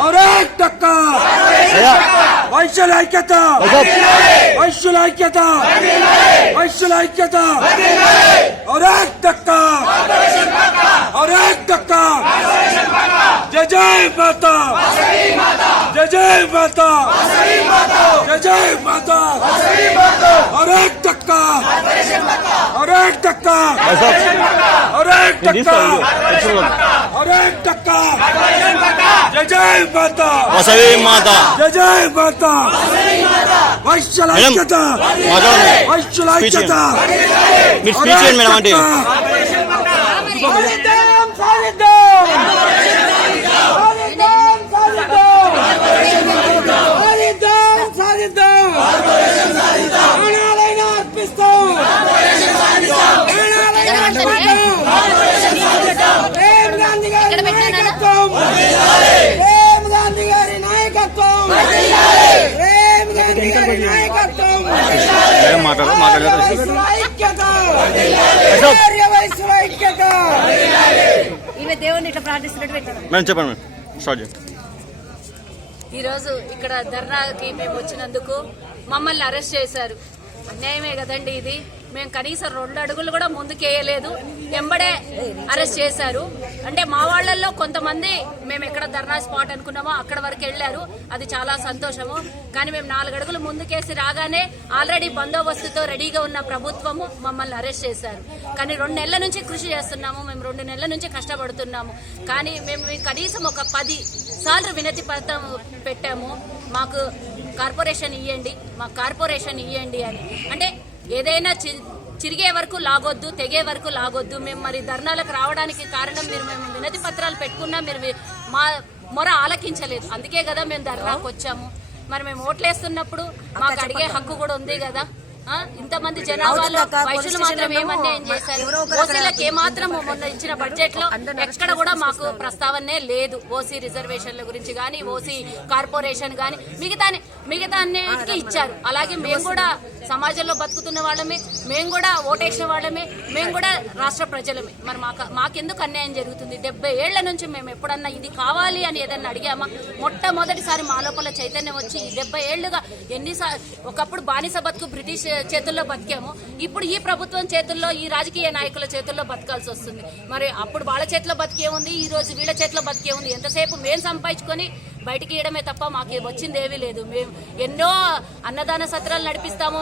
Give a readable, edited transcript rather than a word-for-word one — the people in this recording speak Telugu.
और एक टक्का वैश्युलैक्यता वैश्युलैक्यता वैश्युलैक्यता और एक टक्का और एक टक्का जय जय माता जय जय माता जय जय माता और एक टक्का और एक टक्का और एक टक्का और एक टक्का जय जय माता जय जय माता वैश्युलैक्यता वैश्युलैक्यता దేవుని ఇట్లా ప్రార్థిస్తున్నట్టు మేడం చెప్పండి స్టార్ట్ చేయండి. ఈరోజు ఇక్కడ ధర్నాకి మేము వచ్చినందుకు మమ్మల్ని అరెస్ట్ చేశారు. అన్యాయమే కదండి ఇది. మేము కనీసం 2 అడుగులు కూడా ముందుకేయలేదు, ఎంబడే అరెస్ట్ చేశారు. అంటే మా వాళ్లలో కొంతమంది మేము ఎక్కడ ధర్నా స్పాట్ అనుకున్నామో అక్కడ వరకు వెళ్లారు, అది చాలా సంతోషము. కానీ మేము 4 అడుగులు ముందుకేసి రాగానే ఆల్రెడీ బందోబస్తుతో రెడీగా ఉన్న ప్రభుత్వము మమ్మల్ని అరెస్ట్ చేశారు. కానీ 2 నెలల నుంచి కృషి చేస్తున్నాము, మేము 2 నెలల నుంచి కష్టపడుతున్నాము. కానీ మేము కనీసం ఒక 10 సార్లు వినతి పత్రం పెట్టాము, మాకు కార్పొరేషన్ ఇవ్వండి, మాకు కార్పొరేషన్ ఇవ్వండి అని. అంటే ఏదైనా చిరిగే వరకు లాగొద్దు, తెగే వరకు లాగొద్దు. మేము మరి ధర్నాలకు రావడానికి కారణం మేము వినతి పత్రాలు పెట్టుకున్నా మీరు మా మొర ఆలకించలేదు. అందుకే కదా మేము ధర్నాకు వచ్చాము. మరి మేము ఓట్లేస్తున్నప్పుడు మాకు అడిగే హక్కు కూడా ఉంది కదా. ఇంతమంది జనాభాలో వైశ్యులు మాత్రం ఏమన్యాయం చేశారు? ఓసీలకు ఏమాత్రం మొన్న ఇచ్చిన బడ్జెట్ లో ఎక్కడ కూడా మాకు ప్రస్తావనే లేదు. ఓసీ రిజర్వేషన్ల గురించి గానీ, ఓసీ కార్పొరేషన్ గానీ మిగతా అన్నిటికీ ఇచ్చారు. అలాగే మేము కూడా సమాజంలో బతుకుతున్న వాళ్ళమే, మేము కూడా ఓటేసిన వాళ్ళమే, మేము కూడా రాష్ట్ర ప్రజలమే. మరి మాకెందుకు అన్యాయం జరుగుతుంది? 70 ఏళ్ల నుంచి మేము ఎప్పుడన్నా ఇది కావాలి అని ఏదన్నా అడిగామా? మొట్టమొదటిసారి మా లోపల చైతన్యం వచ్చి 70 ఏళ్లుగా ఒకప్పుడు బానిస బతుకు బ్రిటిష్ చేతుల్లో బతికాము, ఇప్పుడు ఈ ప్రభుత్వం చేతుల్లో, ఈ రాజకీయ నాయకుల చేతుల్లో బతకాల్సి వస్తుంది. మరి అప్పుడు వాళ్ళ చేతిలో బతికే ఉంది, ఈ రోజు వీళ్ళ చేతిలో బతికే ఉంది. ఎంతసేపు మేము సంపాదించుకొని బయటికి ఇవ్వడమే తప్ప మాకు వచ్చింది ఏమీ లేదు. మేము ఎన్నో అన్నదాన సత్రాలు నడిపిస్తాము,